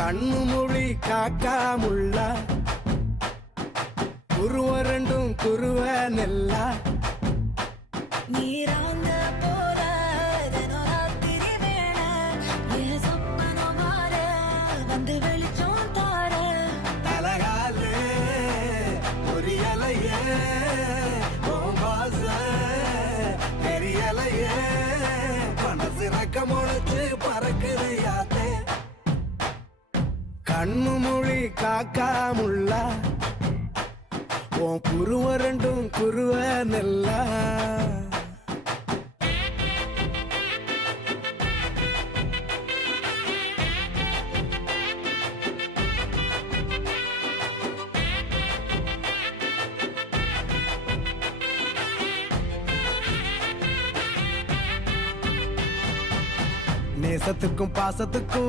கண்ணு மொழி காக்காமுள்ள குருவ ரெண்டும் குருவ நெல்லா நீராங்க போல தினராத்திரி வேண என் சொப்பனோ மாற வந்து வெளிச்சம் தார தலகாலே பொரியலையே ஓம்பாச பெரியலையே மனசு ரக்க முளைச்சு பறக்குதையாத்தே கண்ணு மொழி காக்காமுள்ள உன் குருவ ரெண்டும் குருவ நெல்லா நேசத்துக்கும் பாசத்துக்கும்